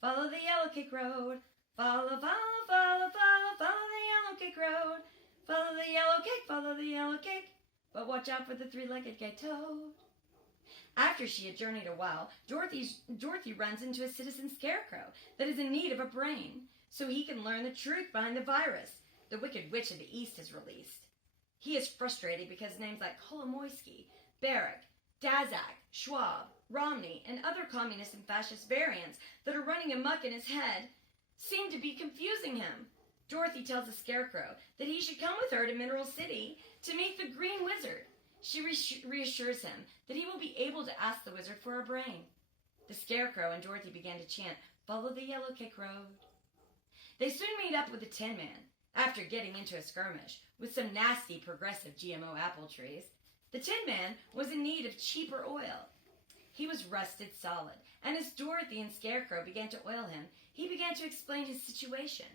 Follow the yellow cake road. Follow, follow, follow, follow, follow the yellow cake road. Follow the yellow cake, follow the yellow cake. But watch out for the three-legged gay toad. After she had journeyed a while, Dorothy runs into a citizen scarecrow that is in need of a brain, so he can learn the truth behind the virus the Wicked Witch of the East has released. He is frustrated because names like Kolomoisky, Barrack, Daszak, Schwab, Romney, and other communist and fascist variants that are running amok in his head seem to be confusing him. Dorothy tells the Scarecrow that he should come with her to Mineral City to meet the Green Wizard. She reassures him that he will be able to ask the wizard for a brain. The Scarecrow and Dorothy began to chant, "Follow the yellow cake road." They soon meet up with the Tin Man. After getting into a skirmish with some nasty progressive GMO apple trees, the Tin Man was in need of cheaper oil. He was rusted solid, and as Dorothy and Scarecrow began to oil him, he began to explain his situation.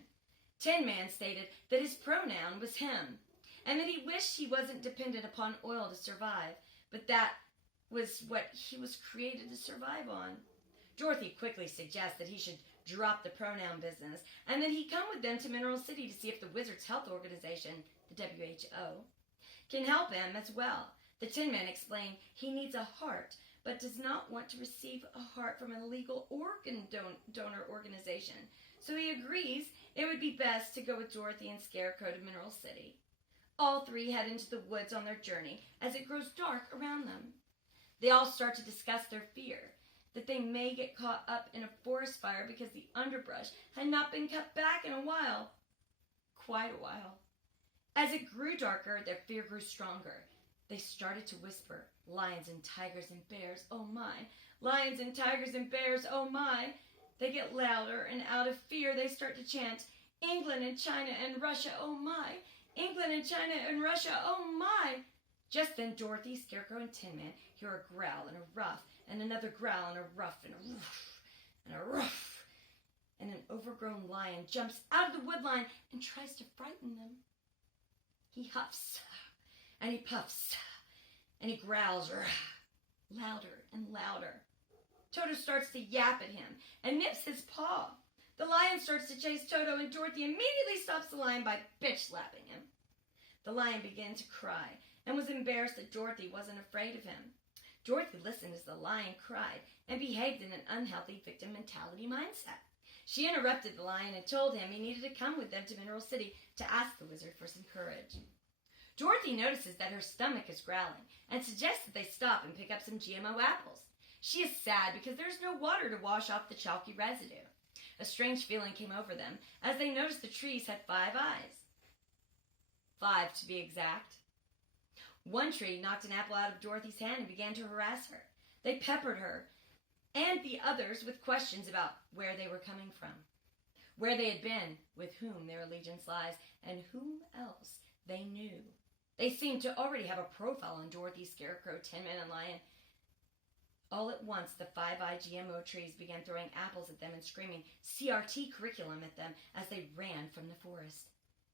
Tin Man stated that his pronoun was him, and that he wished he wasn't dependent upon oil to survive, but that was what he was created to survive on. Dorothy quickly suggests that he should drop the pronoun business and that he come with them to Mineral City to see if the Wizards' Health Organization, the WHO, can help him as well. The Tin Man explained he needs a heart, but does not want to receive a heart from an illegal organ donor organization, so he agrees it would be best to go with Dorothy and Scarecrow to Mineral City. All three head into the woods on their journey as it grows dark around them. They all start to discuss their fear that they may get caught up in a forest fire because the underbrush had not been cut back in a while. Quite a while. As it grew darker, their fear grew stronger. They started to whisper, "Lions and tigers and bears, oh my! Lions and tigers and bears, oh my!" They get louder, and out of fear they start to chant, "England and China and Russia, oh my! England and China and Russia, oh my!" Just then Dorothy, Scarecrow, and Tin Man hear a growl and a ruff, and another growl and a ruff, and a roof, and a ruff. And an overgrown lion jumps out of the woodline and tries to frighten them. He huffs, and he puffs, and he growls louder and louder. Toto starts to yap at him and nips his paw. The lion starts to chase Toto, and Dorothy immediately stops the lion by bitch-slapping him. The lion began to cry and was embarrassed that Dorothy wasn't afraid of him. Dorothy listened as the lion cried and behaved in an unhealthy victim mentality mindset. She interrupted the lion and told him he needed to come with them to Mineral City to ask the wizard for some courage. Dorothy notices that her stomach is growling and suggests that they stop and pick up some GMO apples. She is sad because there is no water to wash off the chalky residue. A strange feeling came over them as they noticed the trees had 5 eyes. 5 to be exact. One tree knocked an apple out of Dorothy's hand and began to harass her. They peppered her and the others with questions about where they were coming from, where they had been, with whom their allegiance lies, and whom else they knew. They seemed to already have a profile on Dorothy, Scarecrow, Tin Man, and Lion. All at once, the 5-eyed GMO trees began throwing apples at them and screaming CRT curriculum at them as they ran from the forest.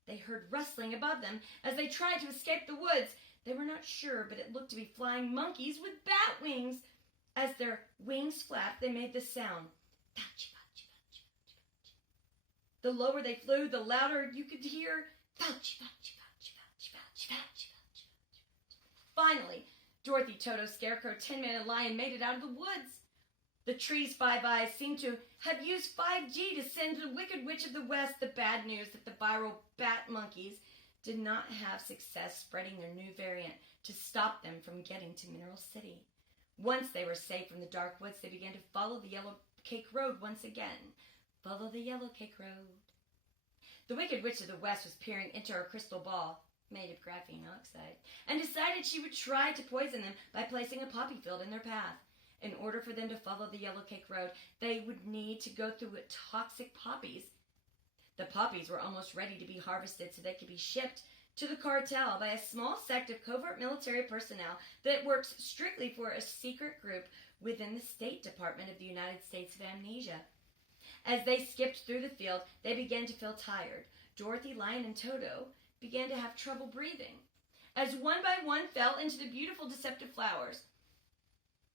They heard rustling above them as they tried to escape the woods. They were not sure, but it looked to be flying monkeys with bat wings. As their wings flapped, they made this sound. Fauci, Fauci, Fauci, Fauci, Fauci. The lower they flew, the louder you could hear Fauci, Fauci, Fauci, Fauci, Fauci, Fauci, Fauci. Finally, Dorothy, Toto, Scarecrow, Tin Man, and Lion made it out of the woods. The tree's 5 eyes seemed to have used 5G to send to the Wicked Witch of the West the bad news that the viral bat monkeys did not have success spreading their new variant to stop them from getting to Mineral City. Once they were safe from the dark woods, they began to follow the yellow cake road once again. Follow the yellow cake road. The Wicked Witch of the West was peering into her crystal ball, made of graphene oxide, and decided she would try to poison them by placing a poppy field in their path. In order for them to follow the yellow cake road, they would need to go through toxic poppies. The poppies were almost ready to be harvested so they could be shipped to the cartel by a small sect of covert military personnel that works strictly for a secret group within the State Department of the United States of Amnesia. As they skipped through the field, they began to feel tired. Dorothy, Lion, and Toto began to have trouble breathing. As one by one fell into the beautiful deceptive flowers.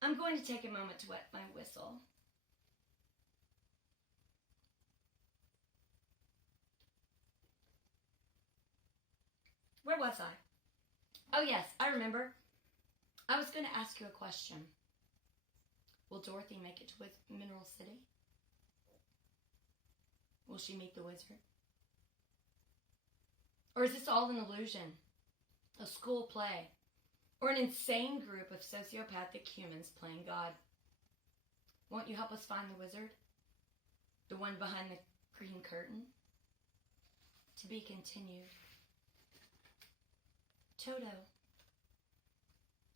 I'm going to take a moment to wet my whistle. Where was I? Oh, yes, I remember. I was going to ask you a question. Will Dorothy make it to Mineral City? Will she meet the wizard? Or is this all an illusion? A school play? Or an insane group of sociopathic humans playing God? Won't you help us find the wizard? The one behind the green curtain? To be continued. Toto,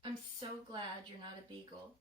I'm so glad you're not a beagle.